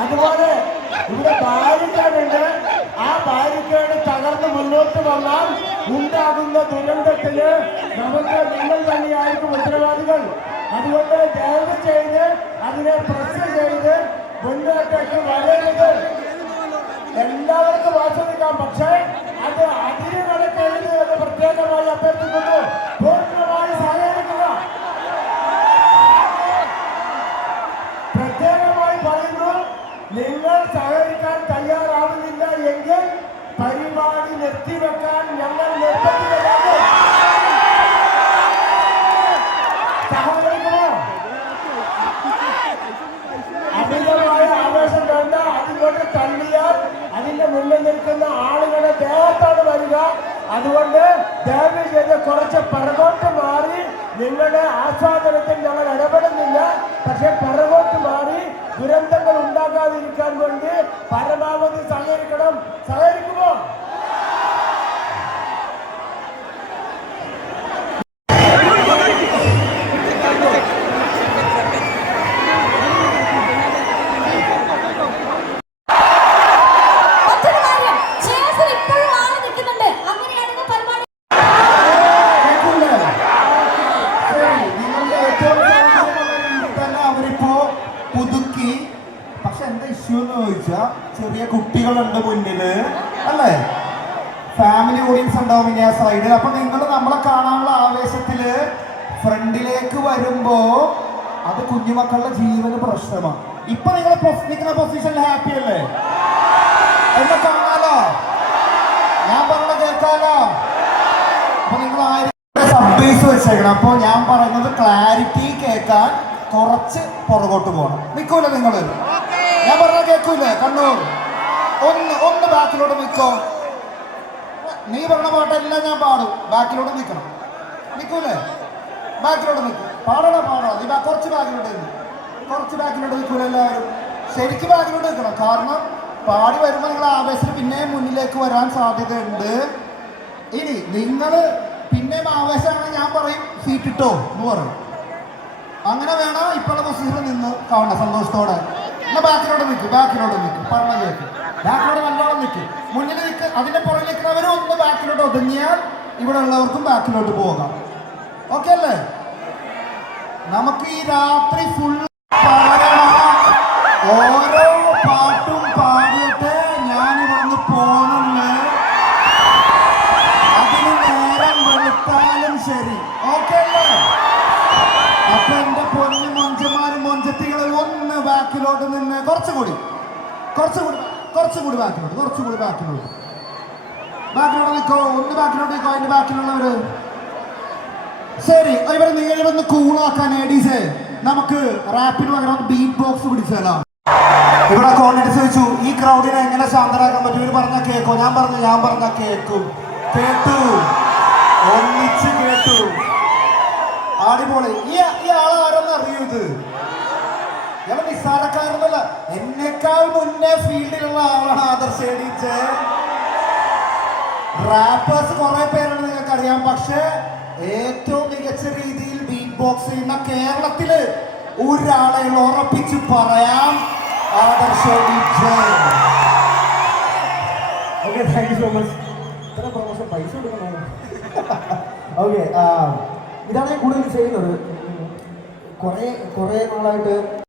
അതുപോലെ ഇവിടെ ബാരിക്കേടുണ്ട് ആ ബാരിക്കേട് തകർന്ന് മുന്നോട്ട് വന്നാൽ ഉണ്ടാകുന്ന ദുരന്തത്തിന് നമുക്ക് നിങ്ങൾ തന്നെയായിരിക്കും ഉത്തരവാദികൾ. അതുകൊണ്ട് ദയവ് ചെയ്ത് അതിനെ പ്രസ് ചെയ്ത് മുന്നോട്ടേക്ക് വരരുത് എല്ലാവർക്കും വാസിക്കാം പക്ഷേ അത് അതിരുകളെ കഴിഞ്ഞു എന്ന് പ്രത്യേകമായി അഭ്യർത്ഥിക്കുന്നു. നിങ്ങൾ സഹകരിക്കാൻ തയ്യാറാവുന്നില്ല എങ്കിൽ പരിപാടി നിർത്തിവെക്കാൻ ഞങ്ങൾ നിർബന്ധിതരാകും. സഹകരിക്കണോ അമിതമായ ആവേശം വേണ്ട. അതിലോട്ട് തള്ളിയാൽ അതിന്റെ മുന്നിൽ നിൽക്കുന്ന ആളുകളുടെ ദേഹത്താണ് വരിക. അതുകൊണ്ട് ദയവ് ചെയ്ത് കുറച്ച് പറകോട്ട് മാറി നിങ്ങളുടെ ആസ്വാദനത്തിൽ ഞങ്ങൾ ഇടപെടുന്നില്ല. പക്ഷെ ദുരന്തങ്ങൾ ഉണ്ടാകാതിരിക്കാൻ വേണ്ടി പരമാവധി ഇഷ്യൂ എന്ന് ചോദിച്ചാ ചെറിയ കുട്ടികളുണ്ട് മുന്നിൽ അല്ലേ? ഫാമിലി ഓഡിയൻസ് ഉണ്ടാവും ഇനി ആ സൈഡിൽ അപ്പൊ നിങ്ങൾ നമ്മളെ കാണാനുള്ള ആവേശത്തിൽ ഫ്രണ്ടിലേക്ക് വരുമ്പോ അത് കുഞ്ഞുമക്കളുടെ ജീവന് പ്രശ്നമാണ്. ഇപ്പൊ നിങ്ങൾ നിൽക്കുന്ന പൊസിഷനിൽ ഹാപ്പി അല്ലേ? എന്നെ കാണാലോ? ഞാൻ പറഞ്ഞ കേൾക്കാലോ? അപ്പൊ നിങ്ങൾ ആരും സബ്ബേസ് വെച്ചേക്കണം. അപ്പോൾ ഞാൻ പറയുന്നത് ക്ലാരിറ്റി കേൾക്കാൻ കുറച്ച് പുറകോട്ട് പോകണം നിൽക്കൂല നിങ്ങൾ ഞാൻ പറഞ്ഞ കേൾക്കൂലേ? കണ്ണൂർ. ഒന്ന് ഒന്ന് ബാക്കിലോട്ട് നിൽക്കോ. നീ പറഞ്ഞ പാട്ടെല്ലാം ഞാൻ പാടും. ബാക്കിലോട്ട് നിൽക്കണം. നിൽക്കൂലേ? ബാക്കിലോട്ട് നിൽക്കും. പാടണോ പാടണോ നീ കുറച്ച് ബാക്കിലോട്ട് നിൽക്കും കുറച്ച് ബാക്കിലോട്ട് നിൽക്കൂല എല്ലാവരും? ശരിക്ക് ബാക്കിലോട്ട് നിൽക്കണം. കാരണം പാടി വരുമ്പോൾ നിങ്ങൾ ആവേശത്തിന് പിന്നെയും മുന്നിലേക്ക് വരാൻ സാധ്യതയുണ്ട്. ഇനി നിങ്ങൾ പിന്നെയും ആവേശമാണ് ഞാൻ പറയും. സീറ്റ് ഇട്ടോ എന്ന് പറയും. അങ്ങനെ വേണം ഇപ്പോഴുള്ള പൊസിഷനിൽ നിന്ന് കാണണം സന്തോഷത്തോടെ. എന്നാ ബാക്കിലോട്ട് നിൽക്കും ബാക്കിലോട്ട് നിൽക്കും പറഞ്ഞ കേൾക്കും നല്ലോണം നിൽക്കും മുന്നിൽ നിൽക്ക് അതിന്റെ പുറകിൽ നിൽക്കുന്നവരും ഒന്ന് ബാക്കിലോട്ട് ഒതുങ്ങിയാൽ ഇവിടെ ഉള്ളവർക്കും ബാക്കിലോട്ട് പോകാം. ഓക്കെ അല്ലേ? നമുക്ക് ഈ രാത്രി ഫുൾ ഓരോ പാട്ടും പാടിയിട്ട് ഞാൻ ഇവിടുന്ന് പോണെന്ന് അതിന് നേരം വെളുത്താലും ശരി. ഓക്കെ അല്ലേ? അപ്പൊ എന്റെ പൊന്നു മഞ്ചമാരും മൊഞ്ചത്തികളും ഒന്ന് ബാക്കിലോട്ട് നിന്ന് കുറച്ചുകൂടി. കുറച്ചുകൂടി കുറച്ചുകൂടി ബാക്കിലോട്ട് കുറച്ചുകൂടി ബാക്കിലോട്ട്. ബാക്കിലോട്ട് നിൽക്കോ ഒന്ന് ബാക്കിലോട്ട് നിൽക്കോ അതിന്റെ ബാക്കിലുള്ളവര്. ശരി ഇവരെ ഒന്ന് കൂളാക്കാൻ ഏഡീസേ നമുക്ക് റാപ്പിന് പകരം ബീറ്റ് ബോക്സ് പിടിച്ചാലോ ഇവിടെ കോൺഗ്രസ് ചോദിച്ചു ഈ ക്രൗഡിനെ എങ്ങനെ ശാന്തരാക്കാൻ പറ്റും? ഇവർ പറഞ്ഞ കേക്കോ ഞാൻ പറഞ്ഞു ഞാൻ പറഞ്ഞ കേക്കും. കേട്ടു. ഒന്നിച്ച് കേട്ടു. അടിപൊളി. ഈ ആളാരെന്ന് അറിയൂ ഇത്? ഇയാൾ നിസ്സാരക്കാരനല്ല എന്നെക്കാൾ മുന്നേ ഫീൽഡിലുള്ള ആളാണ് ആദർശ് എടീച്ച് റാപ്പേഴ്സ് കുറെ പേരാണ് നിങ്ങൾക്ക് അറിയാം പക്ഷേ ഏറ്റവും മികച്ച രീതിയിൽ ബീറ്റ് ബോക്സ് ചെയ്യുന്ന കേരളത്തിൽ ഒരാളെ ഉറപ്പിച്ച് പറയാം ആദർശ ഓക്കെ സോ മച്ച് പൈസ ഇതാണ് ഞാൻ കൂടുതൽ ചെയ്യുന്നത്. കുറേ കുറേ നാളായിട്ട്